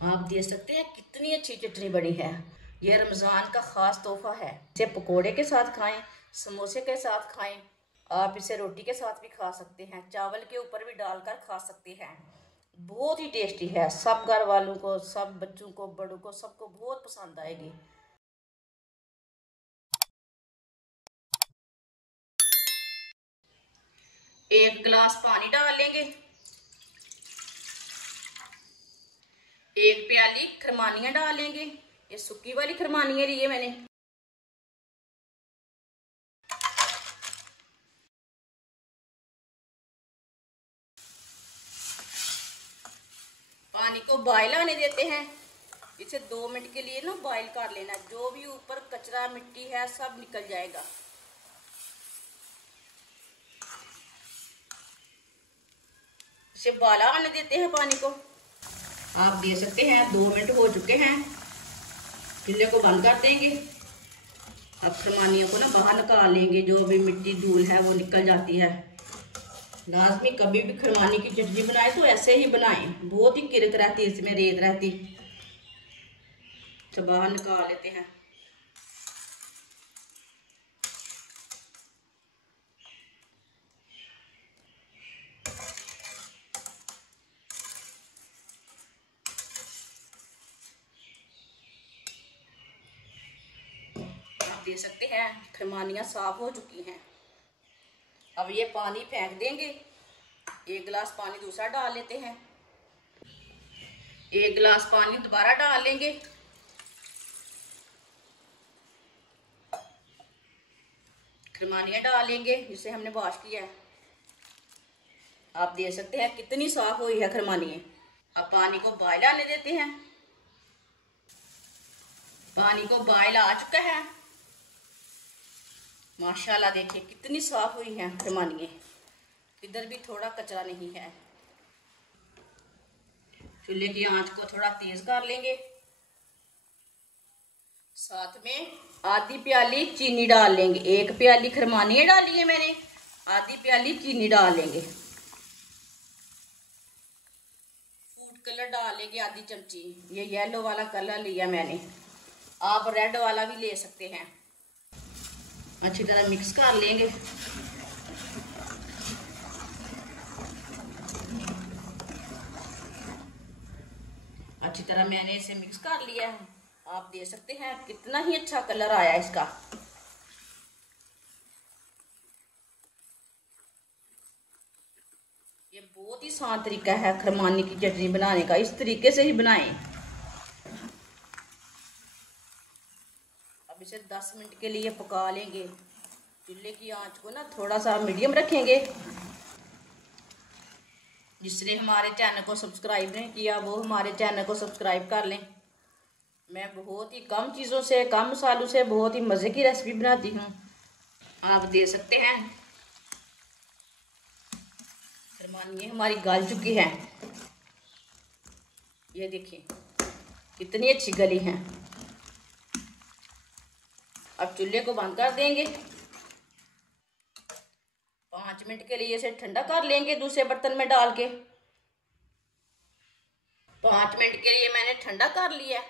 आप देख सकते हैं कितनी अच्छी चटनी बनी है। ये रमज़ान का ख़ास तोहफा है। इसे पकोड़े के साथ खाएं, समोसे के साथ खाएं, आप इसे रोटी के साथ भी खा सकते हैं, चावल के ऊपर भी डालकर खा सकते हैं। बहुत ही टेस्टी है। सब घर वालों को, सब बच्चों को, बड़ों को, सबको बहुत पसंद आएगी। एक गिलास पानी डाल लेंगे। एक प्याली खरमानियाँ डाल लेंगे। ये सूखी वाली खरमानियाँ ली है मैंने। पानी को बॉयल आने देते हैं। इसे 2 मिनट के लिए ना बॉयल कर लेना। जो भी ऊपर कचरा मिट्टी है सब निकल जाएगा। इसे उबाला आने देते हैं पानी को। आप देख सकते हैं 2 मिनट हो चुके हैं। चूल्हे को बंद कर देंगे। अब खरमानियों को ना बाहर निकाल लेंगे। जो भी मिट्टी धूल है वो निकल जाती है। लाजमी कभी भी खरमानी की चटनी बनाए तो ऐसे ही बनाएं। बहुत ही किरक रहती है, इसमें रेत रहती। तो बाहर निकाल लेते हैं। आप देख सकते हैं खरमानियाँ साफ हो चुकी हैं। अब ये पानी फेंक देंगे। एक गिलास पानी दूसरा डाल लेते हैं। एक गिलास पानी दोबारा डाल लेंगे। खरमानियाँ डाल लेंगे जिसे हमने वॉश किया है। आप देख सकते हैं कितनी साफ हुई है खरमानियाँ। अब पानी को बॉयल आने देते हैं। पानी को बॉयल आ चुका है। माशाल्लाह देखिए कितनी साफ हुई है खरमानियाँ। इधर भी थोड़ा कचरा नहीं है। चूल्हे की आंच को थोड़ा तेज कर लेंगे। साथ में आधी प्याली चीनी डाल लेंगे। एक प्याली खरमानियाँ डाली है मैंने, आधी प्याली चीनी डाल लेंगे। फूड कलर डाल लेंगे आधी चमची। ये येलो वाला कलर लिया मैंने, आप रेड वाला भी ले सकते हैं। अच्छी तरह मिक्स कर लेंगे। अच्छी तरह मैंने इसे मिक्स कर लिया है। आप देख सकते हैं कितना ही अच्छा कलर आया इसका। ये बहुत ही आसान तरीका है खरमानी की चटनी बनाने का। इस तरीके से ही बनाएं। अब इसे 10 मिनट के लिए पका लेंगे। चूल्हे की आंच को ना थोड़ा सा मीडियम रखेंगे। जिसने हमारे चैनल को सब्सक्राइब नहीं किया वो हमारे चैनल को सब्सक्राइब कर लें। मैं बहुत ही कम चीज़ों से, कम मसालों से बहुत ही मज़े की रेसिपी बनाती हूँ। आप देख सकते हैं खरमानी हमारी गल चुकी है। ये देखिए कितनी अच्छी गली है। अब चूल्हे को बंद कर देंगे। 5 मिनट के लिए इसे ठंडा कर लेंगे दूसरे बर्तन में डाल के। 5 मिनट के लिए मैंने ठंडा कर लिया।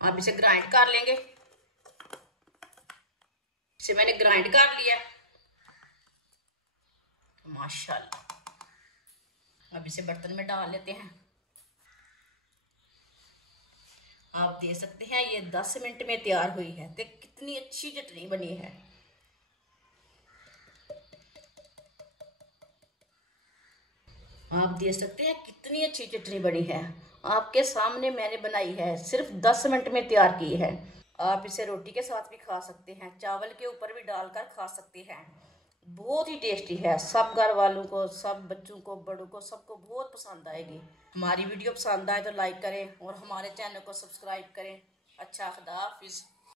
अब इसे ग्राइंड कर लेंगे। इसे मैंने ग्राइंड कर लिया माशाल्लाह। अब इसे बर्तन में डाल लेते हैं। आप देख सकते हैं ये 10 मिनट में तैयार हुई है। तो कितनी अच्छी चटनी बनी है। आप देख सकते हैं कितनी अच्छी चटनी बनी है। आपके सामने मैंने बनाई है, सिर्फ 10 मिनट में तैयार की है। आप इसे रोटी के साथ भी खा सकते हैं, चावल के ऊपर भी डालकर खा सकते हैं। बहुत ही टेस्टी है। सब घर वालों को, सब बच्चों को, बड़ों को, सबको बहुत पसंद आएगी। हमारी वीडियो पसंद आए तो लाइक करें और हमारे चैनल को सब्सक्राइब करें। अच्छा, खुदा हाफिज़।